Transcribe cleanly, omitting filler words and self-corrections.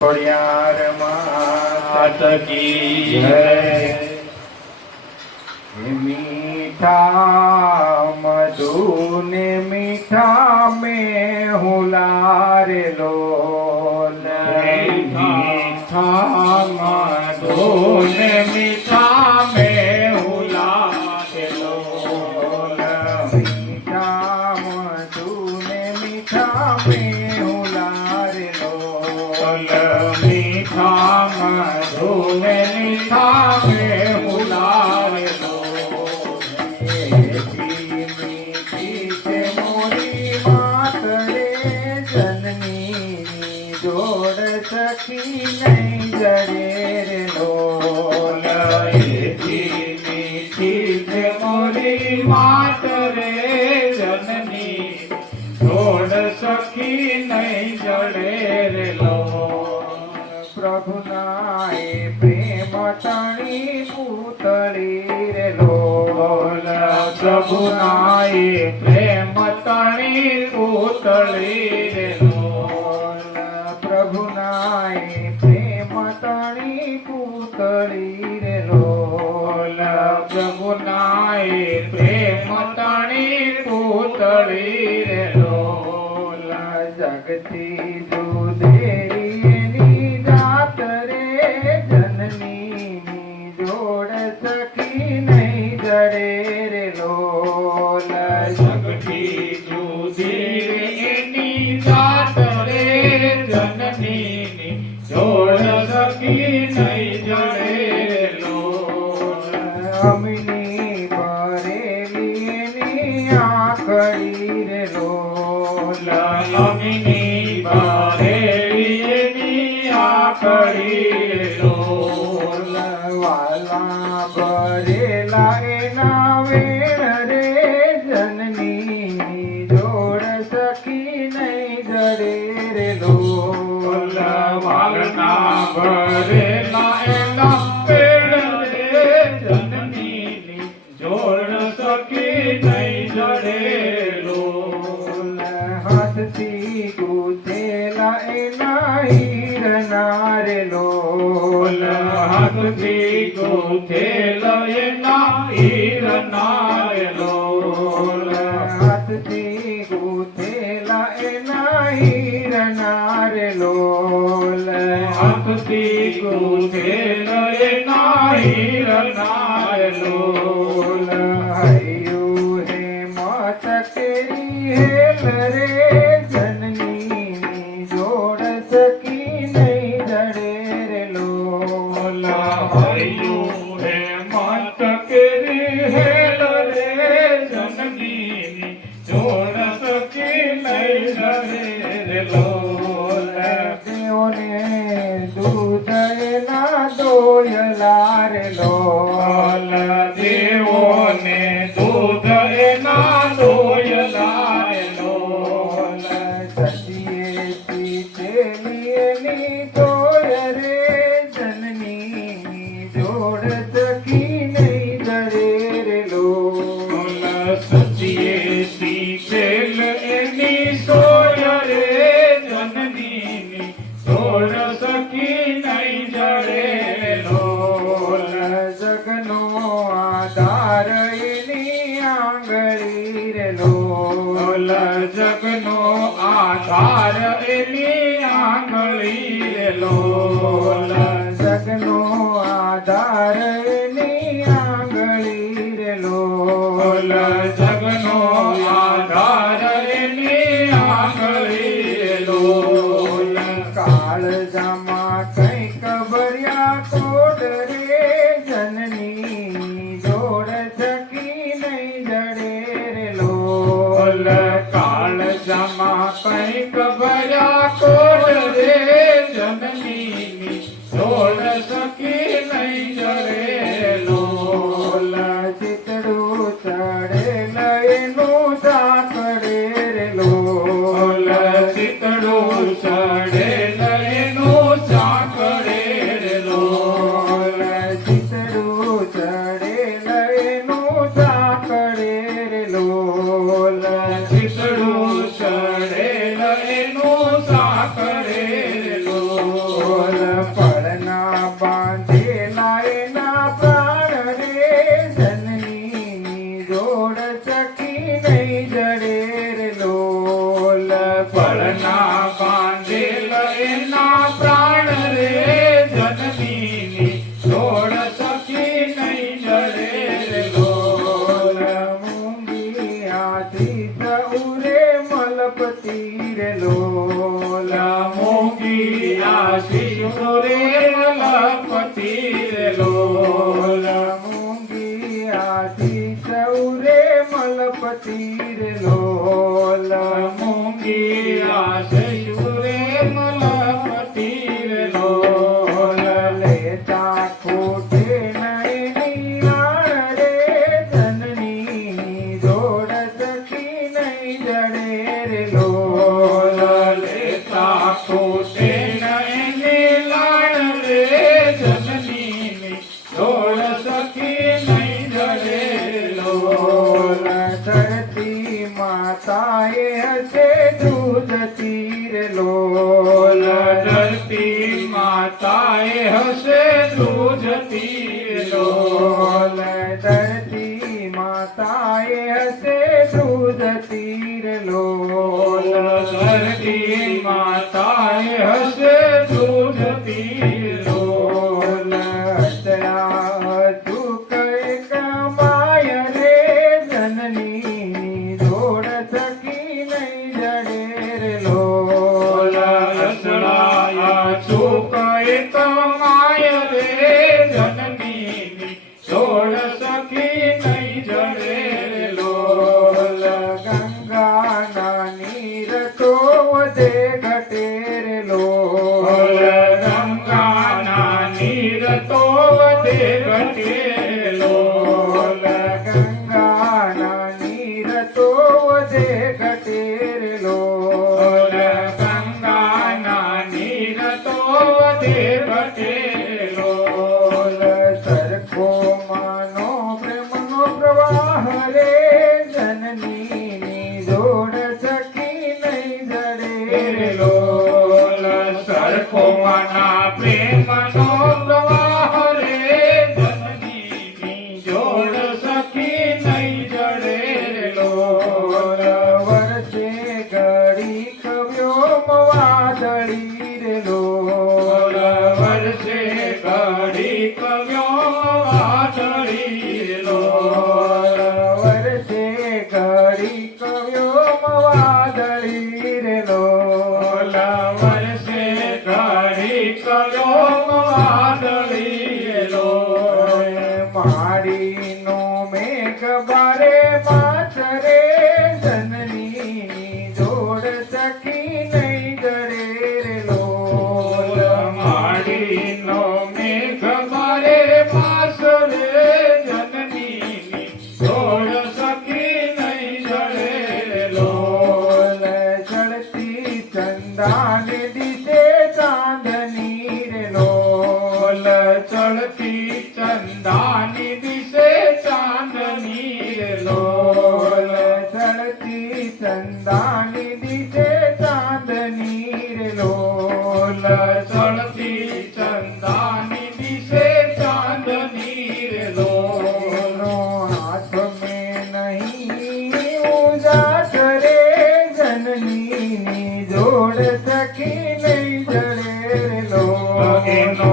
ખોડિયાર માત કી જય। મીઠા મધુ ને મીઠા મેં હુલાર લોલ, મીઠા મધુ ને મીઠા મેં હુલાર લોલ, મીઠા મધુ ને મીઠા મેં હુલાર લોલ, મીઠા મધુ ને મીઠા મેં હુલાર લોલ। જોડ સખી નહીં જડે રે લોલ, મીઠી છે મોરી માત રે જનની, જોડ સખી નહીં જડે રે લોલ। પ્રભુના એ પ્રેમ તણી પૂતળી રે લોલ, પ્રભુના એ પ્રેમ તણી પૂતળી રે લોલ, પ્રભુના એ પ્રેમ તણી પૂતળી રે લોલ, પ્રભુના એ પ્રેમ તણી પૂતળી રે લોલ। જગતી જુદેરી જાત રે જનની, જોડ સખી નહીં જડે રે લોલ, જગતી જુદેરી જાત રે જનની, જોડ સખી નહીં જડે રે લોલ। અમની ભરેલી આંખડી રે લોલ, અમની ભરેલી આંખડી રે લોલ, વાલા ભરેલા એના વેણ રે જનની, જોડ સખી નહીં જડે રે લોલ, વાલના ભરેલા એના વેણ રે જનની, જોડ સખી નહીં જડે લોલ। હાથથી ગૂંથેલા એના હીરના રે લોલ, હાથથી ગૂંથેલા એના હીરના રે લોલ, હાથથી ગૂંથેલા એના હીરના રે લોલ, હાથથી ગૂંથેલા એના હીરના રે લોલ। હૈયું હે મત કેરી હેલ રે જનની, જોડ સખી નહીં જડે રે લોલ, હૈયું હે મત કેરી હેલ રે જનની, જોડ સખી નહીં જડે રે લોલ। દેવોને દૂધ એના દોયલા રે લોલ, દેવોને દૂધ એના દોયલા રે લોલ, સચીએ પીતેલી એની તોય રે જનની, જોડ સખી નહીં જડે રે લોલ, સચીએ પીતેલ એની સોય રે જનની, જોડ સખી નહીં જડે રે લોલ। જગનો આધાર એની આંગળી રે લોલ, જગનો આધાર એની આંગળી રે લોલ, જગનો આધાર એની આંગળી રે લોલ, જગનો આધાર એની આંગળી રે લોલ। કાળજામાં કંઈક ભર્યા કોડ રે જનની, જોડ સખી નહીં જડે રે લોલ, કાળજામાં કંઈક ભર્યા કોડ રે જનની, જોડ સખી નહીં જડે રે લોલ। ચિતડું ચડેલ એનું સાંકળે રે લોલ, ચિતડું ચડેલ એનું સાંકળે રે લોલ, ચિતડું ચડેલ એનું સાંકળે રે લોલ, ચિતડું ચડેલ એનું સાંકળે રે લોલ। આશીષ રે મલપતિ રે લોલ મૂંગી આશીષ રે મલપતિ રે લોલ મૂંગી આશીષ રે મલપતિ રે લોલ લેતા ખોટે નહીં નિરાણ રે જનની જોડ સખી નહીં જડે રે લોલ લેતા ખોટે નહીં લાણ રે જનની જોડ સખી નહીં જડે લોલ ધરતી માતાએ હશે દૂધ તીર લોલ ધરતી માતાએ હશે દૂધ તીર લોલ ધરતી માતાએ હશે દૂધ તીર લોલ ધરતી માતાએ હશે દૂધ તીર લોલ અચરા ચૂકે કમાય રે જનની જોડ સખી નહીં જડે રે લોલ લસડાયા ચૂકય કમાય રે જનની જોડ સખી નહીં જડે રે લોલ ગંગાના નીર તો વધે ઘટે રે લોલ ગંગાના નીર તો વધે ઘટે લોલ ગંગાના નીર તો વધે ઘટે રે લોલ ગંગાના નીર તો વધે ઘટે લોલ સરખો માનો પ્રેમનો પ્રવાહ રે જનની જોડ સખી નહીં જડે રે લોલ સરખો મના પ્રેમનો પ્રવાહ રે જનની જોડ સખી નહીં જડે રે લોલ વર્ષે ઘડી કવ્યો વાદળી રે લોલ વર્ષે ઘડી કવ્યો વાદળી લોલ વર્ષે ઘડી કવ્યો વાદળી રે લોલ વર્ષે ઘડી કવ્યો વાદળી લોલ માડીનો મેઘ બારે માથરે જનની જોડ સખી નહીં જડે રે લોલ માડીનો મેઘ મારે પાસ રે જનની જોડ સખી નહીં જડે લોલ ચડતી ચંદાન દિશે ચાંદની રે લોલ ચડતી ચંદાની દિશે ચાંદની રે લોલ ચડતી ચંદાની દિશે ચાંદની રે લોલ ચડતી ચંદાની દિશે ચાંદની રે લોલ હાથ મેં નહીં ઉજાસ રે જનની જોડ સખી નહીં જડે રે લોલ એનો